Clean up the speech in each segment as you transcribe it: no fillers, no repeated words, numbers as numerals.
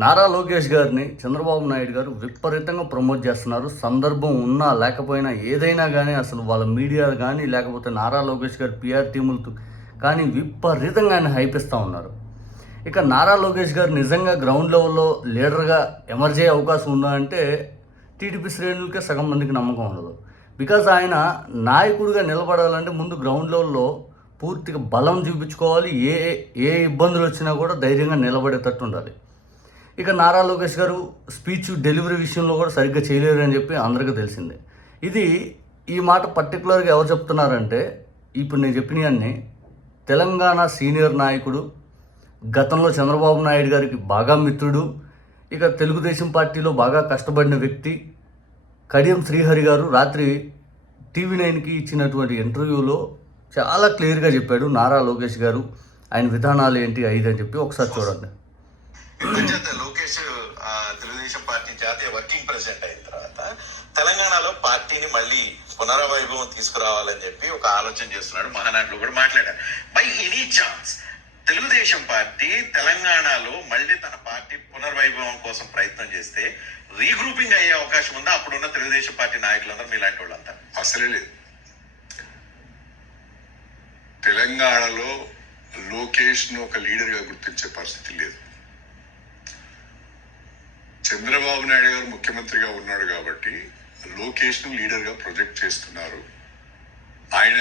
నారా లోకేష్ గారిని చంద్రబాబు నాయుడు గారు విపరీతంగా ప్రమోట్ చేస్తున్నారు. సందర్భం ఉన్నా లేకపోయినా ఏదైనా కానీ అసలు వాళ్ళ మీడియా కానీ లేకపోతే నారా లోకేష్ గారి పిఆర్ టీములతో కానీ విపరీతంగా ఆయన హైపిస్తూ ఉన్నారు. ఇక నారా లోకేష్ గారు నిజంగా గ్రౌండ్ లెవెల్లో లీడర్గా ఎమర్జ్ అయ్యే అవకాశం ఉందా అంటే టీడీపీ శ్రేణులకే సగం మందికి నమ్మకం ఉండదు. బికాజ్ ఆయన నాయకుడిగా నిలబడాలంటే ముందు గ్రౌండ్ లెవెల్లో పూర్తిగా బలం చూపించుకోవాలి. ఏ ఏ ఇబ్బందులు వచ్చినా కూడా ధైర్యంగా నిలబడేటట్టు ఉండాలి. ఇక నారా లోకేష్ గారు స్పీచ్ డెలివరీ విషయంలో కూడా సరిగ్గా చేయలేరు అని చెప్పి అందరికీ తెలిసిందే. ఈ మాట పర్టికులర్గా ఎవరు చెప్తున్నారంటే ఇప్పుడు నేను చెప్పినవన్నీ తెలంగాణ సీనియర్ నాయకుడు, గతంలో చంద్రబాబు నాయుడు గారికి బాగా మిత్రుడు, ఇక తెలుగుదేశం పార్టీలో బాగా కష్టపడిన వ్యక్తి కడియం శ్రీహరి గారు రాత్రి టీవీ9కి ఇచ్చినటువంటి ఇంటర్వ్యూలో చాలా క్లియర్గా చెప్పాడు. నారా లోకేష్ గారు ఆయన విధానాలు ఏంటి అని చెప్పి ఒకసారి చూడండి. లోకేష్ తెలుగుదేశం పార్టీ జాతీయ వర్కింగ్ ప్రెసిడెంట్ అయిన తర్వాత తెలంగాణలో పార్టీని మళ్ళీ పునర్వైభవం తీసుకురావాలని చెప్పి ఒక ఆలోచన చేస్తున్నాడు. మహానాడులో కూడా మాట్లాడారు. By any chance Telugu Desam party తెలంగాణలో మళ్ళీ తన పార్టీ పునర్వైభవం కోసం ప్రయత్నం చేస్తే రీగ్రూపింగ్ అయ్యే అవకాశం ఉందా? అప్పుడున్న తెలుగుదేశం పార్టీ నాయకులందరూ మీలాంటి వాళ్ళంతా అసలే లేదు. తెలంగాణలో లోకేష్ ను ఒక లీడర్ గా గుర్తించే పరిస్థితి లేదు. చంద్రబాబు నాయుడు గారు ముఖ్యమంత్రిగా ఉన్నాడు కాబట్టి లోకేష్ ను లీడర్ గా ప్రొజెక్ట్ చేస్తున్నారు. ఆయన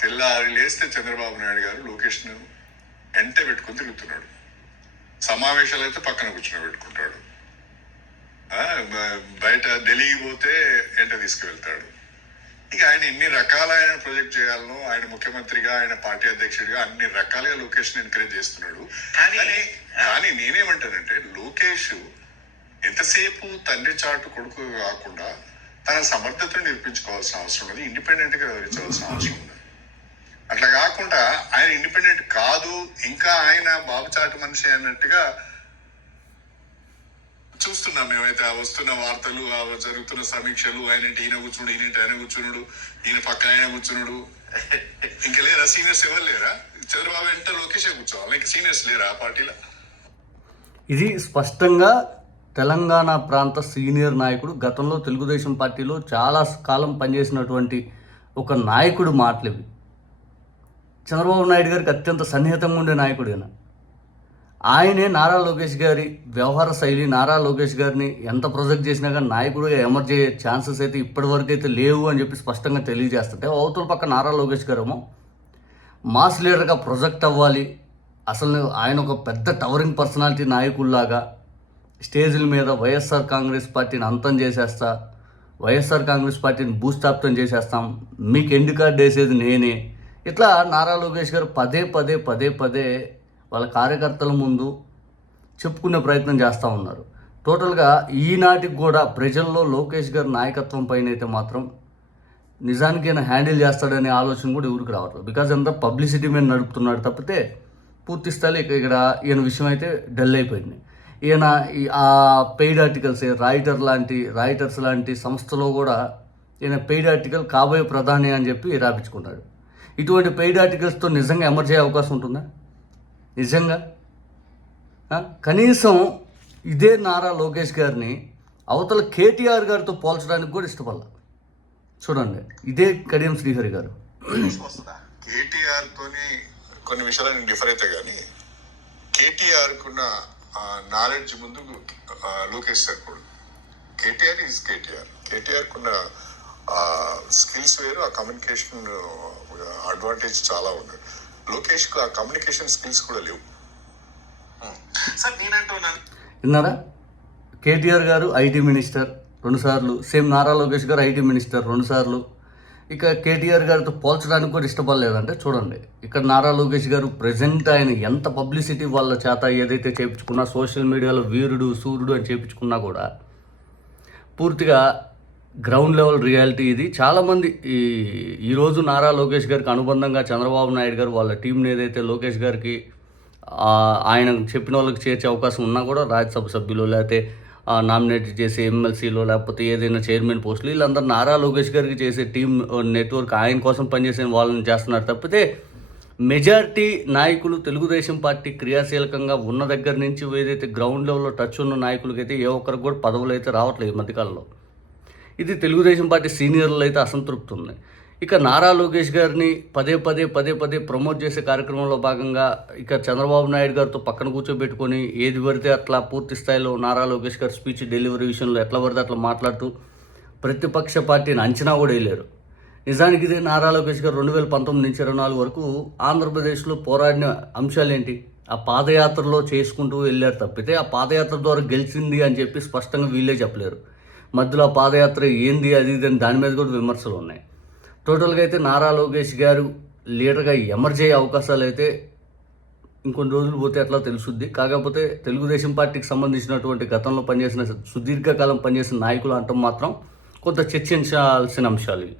తెల్లారి లేస్తే చంద్రబాబు నాయుడు గారు లోకేష్ ను ఎంట పెట్టుకుని తిరుగుతున్నాడు. సమావేశాలు అయితే పక్కన కూర్చొని పెట్టుకుంటాడు. బయట ఢిల్లీకి పోతే ఎంట తీసుకువెళ్తాడు. ఇక ఆయన ఎన్ని రకాల ఆయన ప్రొజెక్ట్ చేయాలనో, ఆయన ముఖ్యమంత్రిగా, ఆయన పార్టీ అధ్యక్షుడిగా అన్ని రకాలుగా లోకేష్ ని ఎంకరేజ్ చేస్తున్నాడు. కానీ నేనేమంటానంటే లోకేష్ ఎంతసేపు తండ్రి చాటు కొడుకు కాకుండా తన సమర్థతను నిరూపించుకోవాల్సిన అవసరం ఉన్నది. ఇండిపెండెంట్ గా వివరించవలసిన అవసరం ఉన్నది. అట్లా కాకుండా ఆయన ఇండిపెండెంట్ కాదు, ఇంకా ఆయన బాబు చాటు మనిషి అన్నట్టుగా చూస్తున్నాం. మేమైతే వస్తున్న వార్తలు, జరుగుతున్న సమీక్షలు, ఈయన కూర్చున్నాడు, ఆయన కూర్చున్నాడు, ఈయన పక్కన ఆయన కూర్చున్నాడు. ఇంకా లేరా సీనియర్స్? ఎవరు లేరా? చంద్రబాబు ఎంత లోకేష్ కూర్చోవాలి, ఇంకా సీనియర్స్ లేరా ఆ పార్టీలో? ఇది స్పష్టంగా తెలంగాణ ప్రాంత సీనియర్ నాయకుడు, గతంలో తెలుగుదేశం పార్టీలో చాలా కాలం పనిచేసినటువంటి ఒక నాయకుడు మాటలు ఇవి. చంద్రబాబు నాయుడు గారికి అత్యంత సన్నిహితంగా ఉండే నాయకుడు ఆయనే నారా లోకేష్ గారి వ్యవహార శైలి, నారా లోకేష్ గారిని ఎంత ప్రొజెక్ట్ చేసినా కానీ నాయకుడిగా ఎమర్జ్ అయ్యే ఛాన్సెస్ అయితే ఇప్పటివరకు అయితే లేవు అని చెప్పి స్పష్టంగా తెలియజేస్తుంటే, అవతల పక్క నారా లోకేష్ గారేమో మాస్ లీడర్గా ప్రొజెక్ట్ అవ్వాలి, అసలు ఆయన ఒక పెద్ద టవరింగ్ పర్సనాలిటీ నాయకుల్లాగా స్టేజ్ల మీద వైఎస్ఆర్ కాంగ్రెస్ పార్టీని అంతం చేసేస్తా, వైఎస్ఆర్ కాంగ్రెస్ పార్టీని భూస్థాపితం చేసేస్తాం, మీకు ఎండ్ కార్డు వేసేది నేనే, ఇట్లా నారా లోకేష్ గారు పదే పదే పదే పదే వాళ్ళ కార్యకర్తల ముందు చెప్పుకునే ప్రయత్నం చేస్తూ ఉన్నారు. టోటల్గా ఈనాటికి కూడా ప్రజల్లో లోకేష్ గారి నాయకత్వం పైన అయితే మాత్రం నిజానికి ఈయన హ్యాండిల్ చేస్తాడనే ఆలోచన కూడా ఎవరికి రావట్లేదు. బికాజ్ అంతా పబ్లిసిటీ మీద నడుపుతున్నాడు తప్పితే పూర్తి స్థాయి ఇక్కడ ఈయన విషయం అయితే డల్ అయిపోయింది. ఈయన ఆ పెయిడ్ ఆర్టికల్స్ రాయిటర్స్ లాంటి సంస్థలో కూడా ఈయన పెయిడ్ ఆర్టికల్ కాబోయే ప్రధాని అని చెప్పి రాపించుకున్నాడు. ఇటువంటి పెయిడ్ ఆర్టికల్స్తో నిజంగా ఎమర్జ్ అయ్యే అవకాశం ఉంటుందా? నిజంగా కనీసం ఇదే నారా లోకేష్ గారిని అవతల కేటీఆర్ గారితో పోల్చడానికి కూడా ఇష్టపడలేదు. చూడండి, ఇదే కడియం శ్రీహరి గారు. కేటీఆర్ తోని కొన్ని విషయాలు డిఫర్ అయితే కానీ కేటీఆర్ కున్న నాలెడ్జ్ ముందు లోకేష్ సరిపోడు. కేటీఆర్ ఈజ్ కేటీఆర్ కున్న స్కిల్స్ వేరు, ఆ కమ్యూనికేషన్ అడ్వాంటేజ్ చాలా ఉంది. లోకేష్ కు ఆ కమ్యూనికేషన్ స్కిల్స్ కూడా లేవు. విన్నారా? కేటీఆర్ గారు ఐటీ మినిస్టర్ 2 సార్లు, సేమ్ నారా లోకేష్ గారు ఐటీ మినిస్టర్ 2 సార్లు. ఇక కేటీఆర్ గారితో పోల్చడానికి కూడా ఇష్టపడలేదంటే చూడండి, ఇక్కడ నారా లోకేష్ గారు ప్రజెంట్ ఆయన ఎంత పబ్లిసిటీ వాళ్ళ చేత ఏదైతే చేయించుకున్నా, సోషల్ మీడియాలో వీరుడు సూర్యుడు అని చేయించుకున్నా కూడా పూర్తిగా గ్రౌండ్ లెవెల్ రియాలిటీ ఇది. చాలామంది ఈరోజు నారా లోకేష్ గారికి అనుబంధంగా చంద్రబాబు నాయుడు గారు వాళ్ళ టీంని ఏదైతే లోకేష్ గారికి ఆయన చెప్పిన వాళ్ళకి చేర్చే అవకాశం ఉన్నా కూడా రాజ్యసభ సభ్యులు లేకపోతే నామినేట్ చేసే ఎమ్మెల్సీలో లేకపోతే ఏదైనా చైర్మన్ పోస్టులు వీళ్ళందరూ నారా లోకేష్ గారికి చేసే టీం నెట్వర్క్ ఆయన కోసం పనిచేసే వాళ్ళని చేస్తున్నారు తప్పితే మెజారిటీ నాయకులు తెలుగుదేశం పార్టీ క్రియాశీలకంగా ఉన్న దగ్గర నుంచి ఏదైతే గ్రౌండ్ లెవెల్లో టచ్ ఉన్న నాయకులకైతే ఏ ఒక్కరికి కూడా పదవులు అయితే రావట్లేదు ఈ మధ్యకాలంలో. ఇది తెలుగుదేశం పార్టీ సీనియర్లు అయితే అసంతృప్తి ఉంది. ఇక నారా లోకేష్ గారిని పదే పదే ప్రమోట్ చేసే కార్యక్రమంలో భాగంగా ఇక చంద్రబాబు నాయుడు గారితో పక్కన కూర్చోబెట్టుకొని ఏది పడితే అట్లా పూర్తి స్థాయిలో నారా లోకేష్ గారి స్పీచ్ డెలివరీ విషయంలో ఎట్లా పడితే అట్లా మాట్లాడుతూ ప్రతిపక్ష పార్టీని అంచనా కూడా వేయలేరు. నిజానికి ఇదే నారా లోకేష్ గారు 2019 నుంచి 24 వరకు ఆంధ్రప్రదేశ్లో పోరాడిన అంశాలు ఏంటి? ఆ పాదయాత్రలో చేసుకుంటూ వెళ్ళారు తప్పితే ఆ పాదయాత్ర ద్వారా గెలిచింది అని చెప్పి స్పష్టంగా వీళ్ళే చెప్పలేరు. మధ్యలో ఆ పాదయాత్ర ఏంది అది ఇది అని దాని మీద కూడా విమర్శలు ఉన్నాయి. టోటల్గా అయితే నారా లోకేష్ గారు లీడర్గా ఎమర్జ్ అయ్యే అవకాశాలు అయితే ఇంకొన్ని రోజులు పోతే అట్లా తెలుసుద్ది. కాకపోతే తెలుగుదేశం పార్టీకి సంబంధించినటువంటి గతంలో పనిచేసిన సుదీర్ఘకాలం పనిచేసిన నాయకులు అంటాం మాత్రం కొంత చర్చించాల్సిన అంశాలు ఇవి.